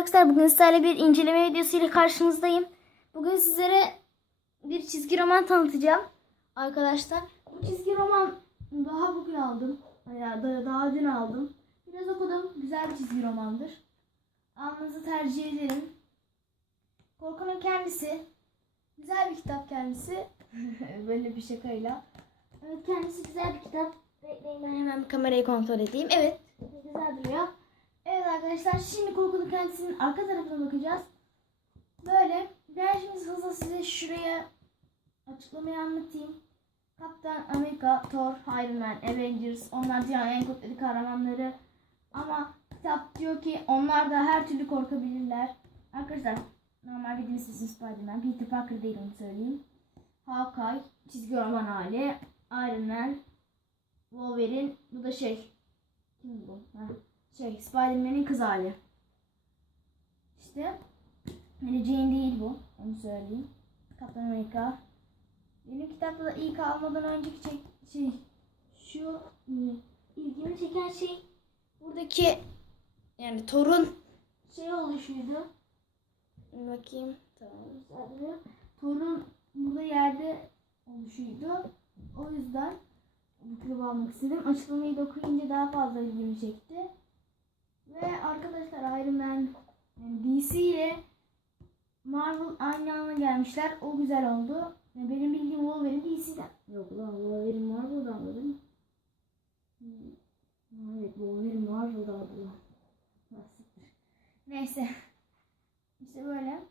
arkadaşlar bugün sizlerle bir inceleme videosu ile karşınızdayım. Bugün sizlere bir çizgi roman tanıtacağım arkadaşlar. Bu çizgi roman daha bugün aldım. Ya da daha dün aldım. Biraz okudum. Güzel bir çizgi romandır. Almanızı tercih ederim. Korkunun kendisi. Güzel bir kitap kendisi. Böyle bir şakayla. Evet kendisi güzel bir kitap. Bekleyin ben hemen kamerayı kontrol edeyim. Evet. Güzel duruyor. Evet arkadaşlar şimdi korkunun kendisinin arka tarafına bakacağız. Böyle. Şimdi hızla size şuraya açıklamayı anlatayım. Kaptan Amerika, Thor, Iron Man, Avengers onlar dünyanın en kuvvetli kahramanları. Ama kitap diyor ki onlar da her türlü korkabilirler. Arkadaşlar normal bildiğiniz isim Spider-Man. Peter Parker değil onu söyleyeyim. Hawkeye, çizgi roman hali, Iron Man, Wolverine, bu da şey. Kim bu? Ha, şey, Spider-Man'in kız hali. İşte Mary Jane değil bu. Onu söyleyeyim. Kaptan Amerika. Benim kitapta da ilk almadan önceki şey, şey şu ilgimi çeken şey buradaki yani torun şey oluşuydu. Bakayım. Tamam. Torun burada yerde oluşuydu. O yüzden bu kitabı almak istedim. Açıklamayı da okuyunca daha fazla ilgimi çekti. Ve arkadaşlar Iron Man yani DC ile Marvel aynı anda gelmişler. O güzel oldu. Benim bildiğim Wolverine DC'den. Yok lan Wolverine Marvel'dan mı değil mi? Hmm. Evet Wolverine Marvel'dan lan. Nasıl? Neyse. İşte böyle.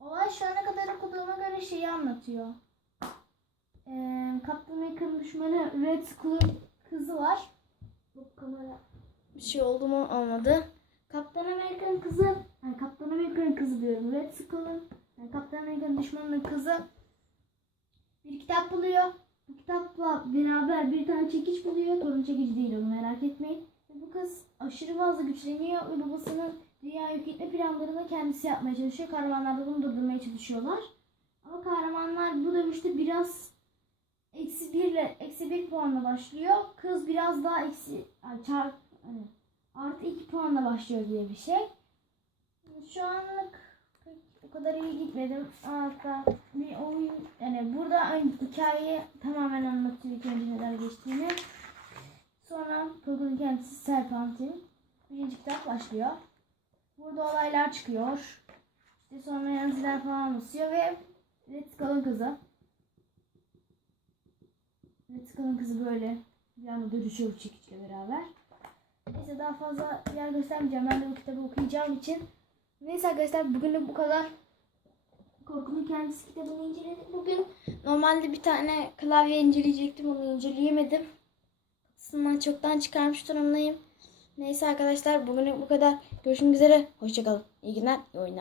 Olay şu ana kadar okuduğuma göre şeyi anlatıyor. Ee, Captain America'nın düşmanı Red Skull'un kızı var. Bu kamera bir şey oldu mu olmadı. Kaptan Amerika'nın kızı, yani Kaptan Amerika'nın kızı diyorum. Red Skull'un, yani Kaptan Amerika'nın düşmanının kızı bir kitap buluyor. Bu kitapla beraber bir tane çekiç buluyor. Torun çekici değil onu merak etmeyin. Ve bu kız aşırı fazla güçleniyor ve babasının dünya yok etme planlarını kendisi yapmaya çalışıyor. Kahramanlar da bunu durdurmaya çalışıyorlar. Ama kahramanlar bu dövüşte biraz eksi birle eksi bir puanla başlıyor. Kız biraz daha eksi yani çarp hani artı iki puanla başlıyor diye bir şey. Şu anlık o kadar iyi gitmedim. Hatta bir oyun yani burada hikayeyi tamamen anlatıyor ilk önce neler geçtiğini. Sonra Kurgun'un kendisi Serpent'in birinci kitap başlıyor. Burada olaylar çıkıyor. İşte sonra yansılar falan anlatıyor ve Skull'ın kızı. Skull'ın kızı böyle bir anda dönüşüyor bu beraber. Neyse daha fazla yer göstermeyeceğim. Ben de bu kitabı okuyacağım için. Neyse arkadaşlar bugün bu kadar. Korkunun kendisi kitabını inceledik bugün. Normalde bir tane klavye inceleyecektim onu inceleyemedim. Kutusundan çoktan çıkarmış durumdayım. Neyse arkadaşlar bugün bu kadar. Görüşmek üzere. Hoşçakalın. İyi günler, iyi oyunlar.